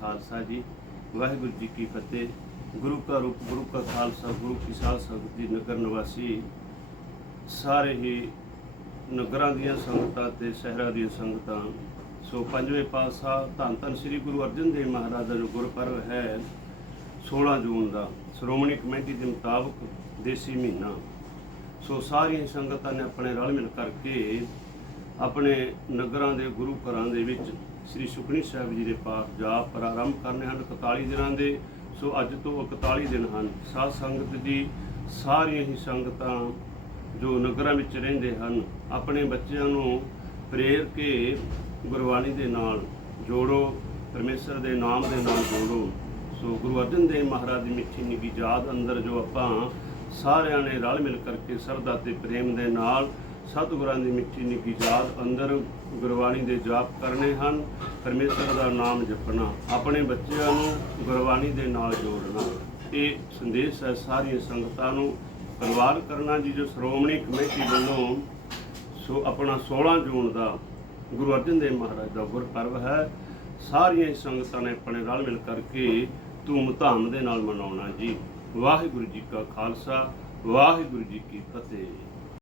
ਖਾਲਸਾ ਜੀ, ਵਾਹਿਗੁਰੂ ਜੀ ਕੀ ਫਤਿਹ। ਗੁਰੂ ਕਾ ਰੂਪ, ਗੁਰੂ ਕਾ ਖਾਲਸਾ, ਗੁਰੂ ਕੀ ਸਾਧ ਸੰਗਤ ਦੀ ਨਗਰ ਨਿਵਾਸੀ ਸਾਰੇ ਹੀ ਨਗਰਾਂ ਦੀਆਂ ਸੰਗਤਾਂ ਤੇ ਸ਼ਹਿਰਾਂ ਦੀਆਂ ਸੰਗਤਾਂ। ਸੋ ਪੰਜਵੇਂ ਪਾਤਸ਼ਾਹ ਧੰਨ ਧੰਨ ਸ੍ਰੀ ਗੁਰੂ ਅਰਜਨ ਦੇਵ ਮਹਾਰਾਜ ਦਾ ਜੋ ਗੁਰਪੁਰਬ ਹੈ 16 ਜੂਨ ਦਾ, ਸ਼੍ਰੋਮਣੀ ਕਮੇਟੀ ਦੇ ਮੁਤਾਬਕ ਦੇਸੀ ਮਹੀਨਾ। ਸੋ ਸਾਰੀਆਂ ਸੰਗਤਾਂ ਨੇ ਆਪਣੇ ਰਲ ਮਿਲ ਕਰਕੇ ਆਪਣੇ ਨਗਰਾਂ ਦੇ ਗੁਰੂ ਘਰਾਂ ਦੇ ਵਿੱਚ ਸ੍ਰੀ ਸੁਖਣੀ ਸਾਹਿਬ ਜੀ ਦੇ ਪਾਠ ਜਾਪ ਪ੍ਰਾਰੰਭ ਕਰਨੇ ਹਨ 41 ਦਿਨਾਂ ਦੇ, ਸੋ ਅੱਜ ਤੋਂ 41 ਦਿਨ ਹਨ। ਸਾਧ ਸੰਗਤ ਜੀ, ਸਾਰੀਆਂ ਹੀ ਸੰਗਤਾਂ ਜੋ ਨਗਰਾਂ ਵਿੱਚ ਰਹਿੰਦੇ ਹਨ, ਆਪਣੇ ਬੱਚਿਆਂ ਨੂੰ ਪ੍ਰੇਰ ਕੇ ਗੁਰਬਾਣੀ ਦੇ ਨਾਲ ਜੋੜੋ, ਪਰਮੇਸ਼ਰ ਦੇ ਨਾਮ ਦੇ ਨਾਲ ਜੋੜੋ। ਸੋ ਗੁਰੂ ਅਰਜਨ ਦੇਵ ਮਹਾਰਾਜ ਦੀ ਮਿੱਠੀ ਨਿੱਘੀ ਯਾਦ ਅੰਦਰ ਜੋ ਆਪਾਂ ਸਾਰਿਆਂ ਨੇ ਰਲ ਮਿਲ ਕਰਕੇ ਸਰਦਾ ਤੇ ਪ੍ਰੇਮ ਦੇ ਨਾਲ ਸਤਿਗੁਰਾਂ ਦੀ ਮਿੱਠੀ ਨਿੱਕੀ ਯਾਦ ਅੰਦਰ ਗੁਰਬਾਣੀ ਦੇ ਜਾਪ ਕਰਨੇ ਹਨ, ਪਰਮੇਸ਼ਰ ਦਾ ਨਾਮ ਜਪਣਾ, ਆਪਣੇ ਬੱਚਿਆਂ ਨੂੰ ਗੁਰਬਾਣੀ ਦੇ ਨਾਲ ਜੋੜਨਾ। ਇਹ ਸੰਦੇਸ਼ ਹੈ ਸਾਰੀਆਂ ਸੰਗਤਾਂ ਨੂੰ ਪਰਿਵਾਰ ਕਰਨਾ ਜੀ, ਜੋ ਸ਼੍ਰੋਮਣੀ ਕਮੇਟੀ ਵੱਲੋਂ ਸੋ ਆਪਣਾ 16 ਜੂਨ ਦਾ ਗੁਰੂ ਅਰਜਨ ਦੇਵ ਮਹਾਰਾਜ ਦਾ ਗੁਰਪੁਰਬ ਹੈ। ਸਾਰੀਆਂ ਹੀ ਸੰਗਤਾਂ ਨੇ ਆਪਣੇ ਰਲ ਮਿਲ ਕਰਕੇ ਧੂਮ ਧਾਮ ਦੇ ਨਾਲ ਮਨਾਉਣਾ ਜੀ। ਵਾਹਿਗੁਰੂ ਜੀ ਕਾ ਖਾਲਸਾ, ਵਾਹਿਗੁਰੂ ਜੀ ਕੀ ਫਤਿਹ।